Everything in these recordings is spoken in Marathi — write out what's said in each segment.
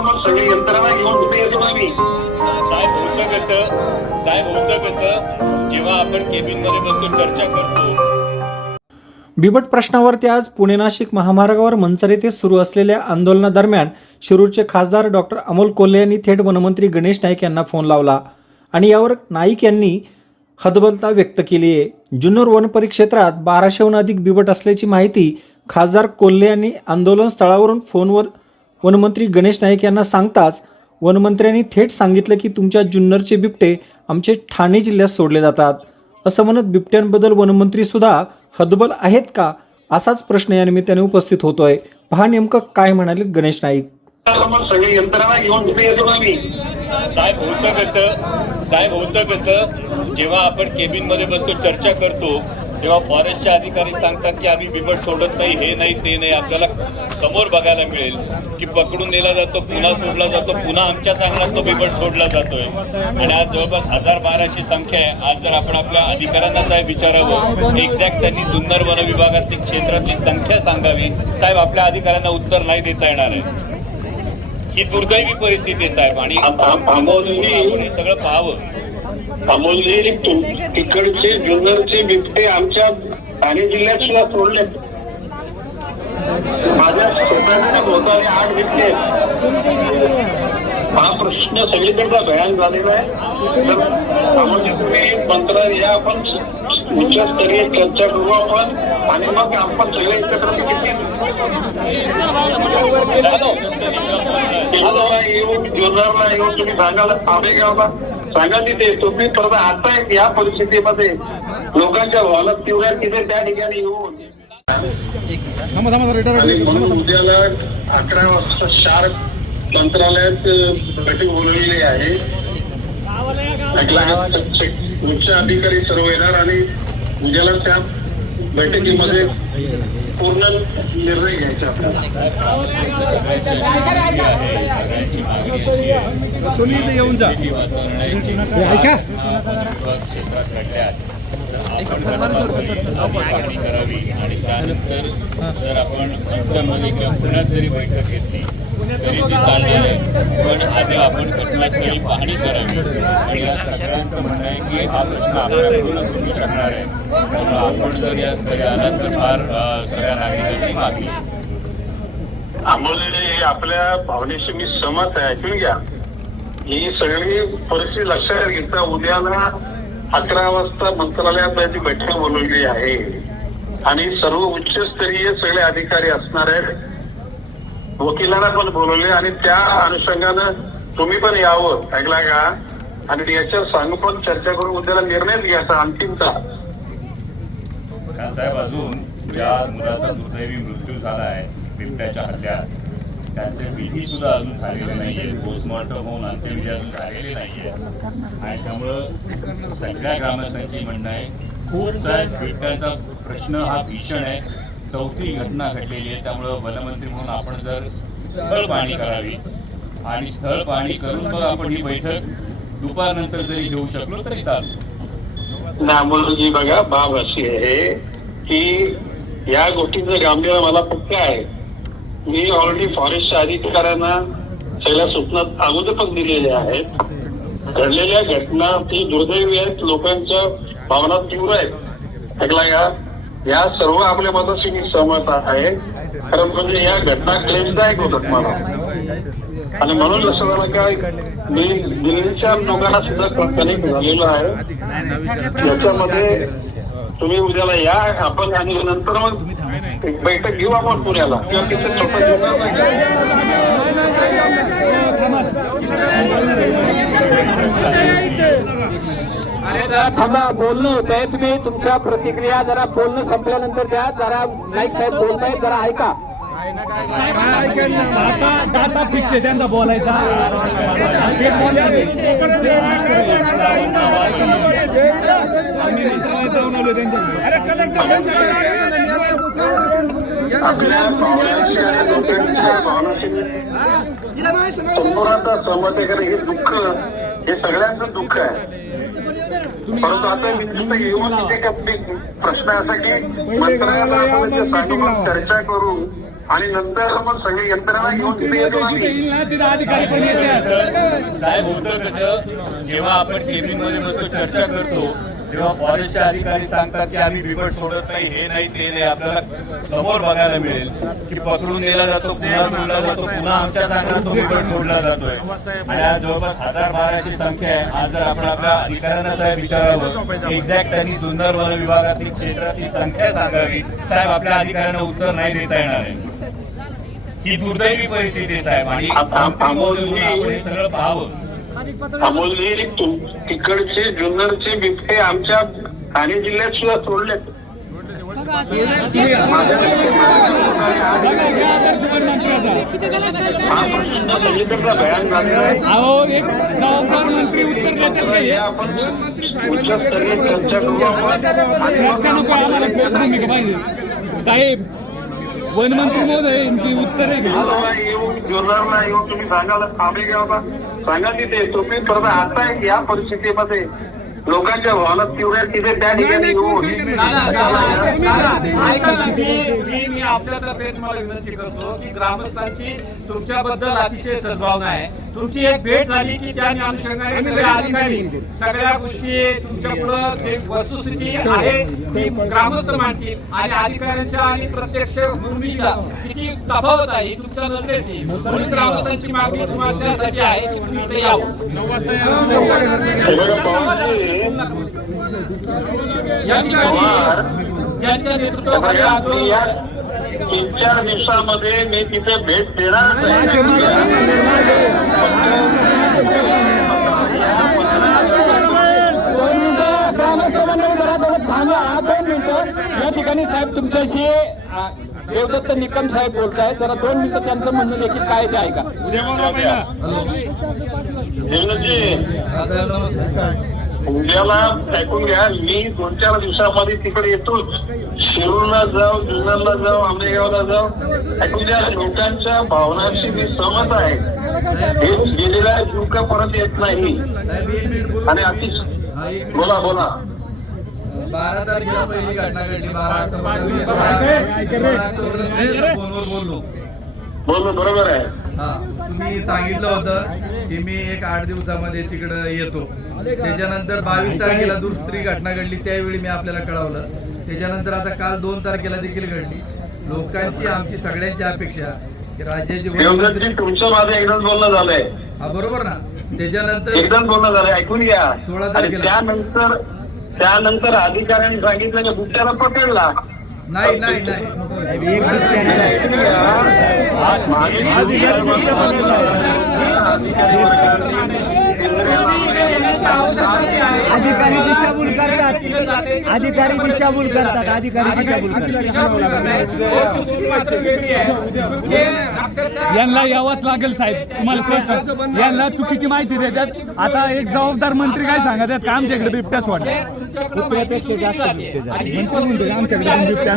त्याच्यामुळे सगळी यंत्रणा घेऊन तुम्ही येतो आम्ही होतं कसं? होतं कसं? जेव्हा आपण केबिनमध्ये बसतो चर्चा करतो. बिबट प्रश्नावरती आज पुणे नाशिक महामार्गावर मंचर येथे सुरू असलेल्या आंदोलनादरम्यान शिरूरचे खासदार डॉक्टर अमोल कोल्हे यांनी थेट वनमंत्री गणेश नाईक यांना फोन लावला. आणि यावर नाईक यांनी हतबलता व्यक्त केली आहे. जुन्नर वन परिक्षेत्रात बाराशेहून अधिक बिबट असल्याची माहिती खासदार कोल्हे यांनी आंदोलन स्थळावरून फोनवर वनमंत्री गणेश नाईक यांना सांगताच वनमंत्र्यांनी थेट सांगितलं की तुमच्या जुन्नरचे बिबटे आमचे ठाणे जिल्ह्यात सोडले जातात. असं म्हणत बिबट्यांबद्दल वनमंत्री सुद्धा हतबल आहेत का? असाच प्रश्न या निमित्ताने उपस्थित होतोय. पहा नेमकं काय म्हणाले गणेश नाईक. सगळी यंत्रणा घेऊन येतो आम्ही साहेब होतं कसं? साहेब होतं कसं? जेव्हा आपण केबिनमध्ये बसतो चर्चा करतो तेव्हा फॉरेस्टचे अधिकारी सांगतात की आम्ही बिबट सोडत नाही हे नाही ते नाही आपल्याला समोर बघायला मिळेल की पकडून नेला जातो पुन्हा सोडला जातो पुन्हा आमच्या अंगणात तो बिबट सोडला जातोय. आणि आज जवळपास हजार बाराची संख्या आहे. आज जर आपण आपल्या अधिकाऱ्यांना साहेब विचारावं एक्झॅक्ट त्यांनी जुन्नर वन विभागातील क्षेत्रातली संख्या सांगावी साहेब आपल्या अधिकाऱ्यांना उत्तर नाही देता येणार आहे. ही दुर्दैवी परिस्थिती आहे साहेब. आणि सगळं पाहावं. अमोलजी तिकडचे जुन्नरचे बिबटे आमच्या ठाणे जिल्ह्यात सुद्धा सोडले. माझ्या स्वतःच्या भोवताली आठ बिबटे हा प्रश्न सगळीकडचा भयान झालेला आहे. तर अमोलजी तुम्ही मंत्र या आपण उच्चस्तरीय चर्चा करू आपण. आणि मग आपण सगळे एकत्र किती जुन्नरला येऊन जुन्नरला येऊन तुम्ही सांगाल आम्ही गावला सांगा तिथे तुम्ही परत आता या परिस्थितीमध्ये. लोकांच्या भावना तीव्र तिथे त्या ठिकाणी येऊन. आणि म्हणून उद्याला अकरा वाजता शार्प मंत्रालयात बैठक बोलवलेली आहे? उच्च अधिकारी सर्व येणार आणि उद्याला त्या बैठकीमध्ये पूर्ण निर्णय घ्यायचा आपल्याला. क्षेत्रात घडल्या आपण पाहणी करावी आणि त्यानंतर जर आपण किंवा पुण्यात जरी बैठक घेतली तरी ती चालणार आहे पण आधी आपण घटनास्थळी पाहणी करावी आणि या सगळ्यांचं म्हणणं आहे की हा प्रश्न आपल्याकडूनच सुटू शकणार आहे त्यामुळे आपण जर या आलात तर फार सगळ्या नागरिकांची मागणी आपल्या भावनेशी मी सहमत आहे. ऐकून घ्या. ही सगळी परिस्थिती लक्षात घेता उद्याला अकरा वाजता मंत्रालयात त्याची बैठक बोलवली आहे आणि सर्व उच्चस्तरीय सगळे अधिकारी असणार आहेत. वकिलांना पण बोलवले आणि त्या अनुषंगानं तुम्ही पण यावं ऐकला का? आणि याच्यावर सांगू पण चर्चा करून उद्याला निर्णय घ्यायचा अंतिमचा साहेब अजून ज्या मुलाचा दुर्दैवी मृत्यू झाला आहे बिबट्याच्या हल्ल्यात त्याचे विधी सुद्धा अजून झालेले नाहीये. पोस्टमॉर्टम होऊन अंत्यविधी अजून झालेले नाहीये. आणि त्यामुळं सगळ्या ग्रामस्थांची म्हणणं आहे खूप साहेब बिबट्याचा प्रश्न हा भीषण आहे. चौथी घटना घडलेली आहे. त्यामुळं वनमंत्री म्हणून आपण जर स्थळ पाहणी करावी आणि स्थळ पाहणी करून मग आपण ही बैठक दुपारनंतर जरी घेऊ शकलो तरी चालतो नामोलजी बघा बाब अशी आहे की या गोष्टीचं गांभीर्य मला पक्क आहे. मी ऑलरेडी फॉरेस्टच्या अधिकाऱ्यांना सगळ्या सूचना अगोदर पण दिलेल्या आहेत. घडलेल्या घटना ती दुर्दैवी आहेत. लोकांच्या भावना तीव्र आहेत. ऐकला या सर्व आपल्या मताशी मी सहमत आहे. कारण म्हणजे या घटना क्लेशदायक होतात मला. आणि म्हणून असं काय मी दिल्लीच्या लोकांना सुद्धा कनेक्ट झालेलो आहे. त्याच्यामध्ये तुम्ही उद्याला या आपण आणि नंतर मग एक बैठक घेऊ आपण पुण्याला. किंवा तिथे थांबा बोलणं होत आहे तुम्ही तुमच्या प्रतिक्रिया जरा बोलणं संपल्यानंतर द्या. जरा नाईक साहेब बोलतायत जरा ऐका. त्यांचा बोलायचा जाऊन आलो त्यांच्या हे दुःख हे सगळ्यांचं दुःख आहे. परंतु आता मी येऊन तिथे का- मी- प्रश्न असा की मंत्रालयाला आपण जे सांगू चर्चा करू आणि नंतर मग सगळी यंत्रणा घेऊन साहेब होतं कसं जेव्हा आपण केबिनमध्ये बसतो चर्चा करतो जेव्हा फॉरेस्टचे अधिकारी सांगतात की आम्ही बिबट सोडत नाही हे नाही ते नाही आपल्याला समोर बघायला मिळेल की पकडून नेला जातो पुन्हा सोडला जातो पुन्हा आमच्या जागा तो बिबट सोडला जातोय. आणि आज जवळपास हजार बाराची संख्या आहे. आज जर आपण आपल्या अधिकाऱ्यांना साहेब विचारावं एक्झॅक्ट त्यांनी जुन्नर वन विभागातील क्षेत्रातील संख्या सांगावी. साहेब आपल्या अधिकाऱ्यांना उत्तर नाही देता येणार आहे. ही दुर्दैवी परिस्थिती साहेब. आणि सगळं पाहावं. अमोलजी तुम तिकडचे जुन्नरचे बिबटे आमच्या ठाणे जिल्ह्यात सुद्धा सोडले जबाबदार मंत्री उत्तर देतात का हे? उच्चस्तरीय चर्चा नको आम्हाला पाहिजे साहेब वनमंत्री महोदय यांची उत्तर येऊन जुन्नरला येऊन तुम्ही सांगायला थांबे घ्या सांगा तिथे तुम्ही परत आता या परिस्थितीमध्ये. लोकांच्या भावना तीव्र तिथे त्या ठिकाणी येऊन आपल्यातर्फे तुम्हाला विनंती करतो की ग्रामस्थांची तुमच्याबद्दल अतिशय सद्भावना आहे. तुमची एक भेट झाली की त्या अनुषंगाने सगळे अधिकारी सगळ्या गोष्टी तुमच्या पुढं जे वस्तुस्थिती आहे ती ग्रामस्थ मांडतील. आणि अधिकाऱ्यांच्या आणि प्रत्यक्ष भूमीचा किती तफावत आहे तुमच्या येईल म्हणून ग्रामस्थांची मागणी तुम्हाला आहे की तुम्ही इथे यावं या ठिकाणी ज्यांच्या नेतृत्वाखाली आंदोलन तीन चार दिवसामध्ये मी तिथे भेट देणारच आहे या ठिकाणी साहेब तुमच्याशी देवदत्त निकम साहेब बोलतायत. जरा दोन मिनिटं त्यांचं म्हणणं देखील काय ते ऐका. देवजी उद्याला ऐकून घ्या मी दोन चार दिवसामध्ये तिकडे येतोच शिरूरला जाऊ जुन्नरला जाऊ आंबेगावला जाऊ ऐकून घ्या लोकांच्या भावनांशी मी सहमत आहे हे गेलेला जीव का परत येत नाही आणि अति बोला बोला बारा तारखेला पहिली घटना घडली बारा ऑक्टोबर फोनवर बोललो बोल बरोबर आहे हा तुम्ही सांगितलं होतं की मी एक आठ दिवसामध्ये तिकडं येतो. त्याच्यानंतर बावीस तारखेला दुसरी घटना घडली त्यावेळी मी आपल्याला कळवलं. त्याच्यानंतर आता काल दोन तारखेला देखील घडली. लोकांची आमची सगळ्यांची अपेक्षा की राज्याचे बोलणं झालंय. हा बरोबर ना. त्याच्यानंतर एकदाच बोलणं झालंय. ऐकून घ्या. सोळा तारखेला. त्यानंतर त्यानंतर अधिकाऱ्यांनी सांगितलं की बुट्ट्याला पकडला. नाही नाही नाही. अधिकारी दिशाभूल करतात. अधिकारी दिशाभूल करतात. अधिकारी दिशाभूल करतात. यांना यावंच लागेल साहेब. तुम्हाला प्रश्न. यांना चुकीची माहिती देतात. आता एक जबाबदार मंत्री काय सांगत आहेत का? आमच्याकडे बिबट्या सोडल्या आमच्याकडे बिबट्या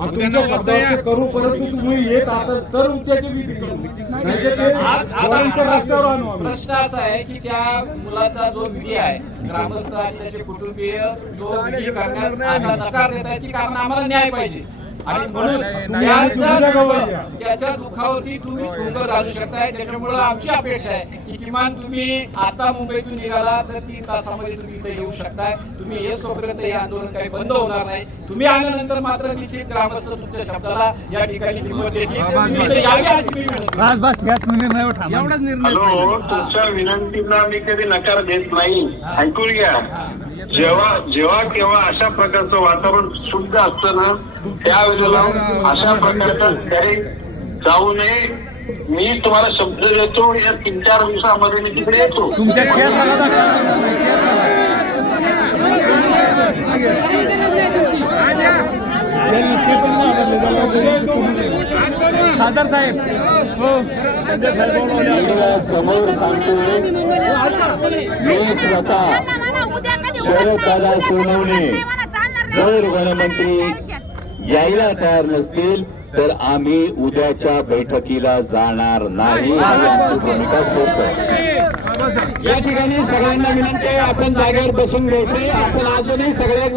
तुमच्या करू परंतु तुम्ही येत असाल तर त्याची भीती करू ते गोळ्यांच्या रस्त्यावर आणू आम्ही. प्रश्न असा आहे की त्या मुलाचा जो विधी आहे ग्रामस्थ आणि त्याचे कुटुंबीय विधी करण्यास आता नकार देत आहेत की कारण आम्हाला न्याय पाहिजे. आणि म्हणून त्याच्या दुःखावरती तुम्ही डोकं घालू शकताय त्याच्यामुळे आमची अपेक्षा आहे की किमान तुम्ही आता मुंबईतून निघाला तर तीन तासामध्ये तुम्ही इथे येऊ शकताय. तुम्ही येस तोपर्यंत हे आंदोलन काही बंद होणार नाही. तुम्ही आल्यानंतर मात्र निश्चित ग्रामस्थ तुमच्या शब्दाला या ठिकाणी किंमत देतील. याच निर्णय तुमच्या विनंतीला मी कधी नकार देत नाही. ऐकून घ्या. जेव्हा जेव्हा केव्हा अशा प्रकारचं वातावरण शुद्ध असतं ना त्यावेळेला अशा प्रकारचा घरी जाऊ नये. मी तुम्हाला शब्द देतो या तीन चार दिवसामध्ये मी तिकडे येतो. तुमच्या. खासदार साहेब हो. समोर सांगतोय मी स्वतः शरददादा सोनवणे. जर वनमंत्री यायला तयार नसतील तर आम्ही उद्याच्या बैठकीला जाणार नाही. या ठिकाणी सगळ्यांना विनंती आहे आपण जागेवर बसून घ्यायची. आपण अजूनही सगळे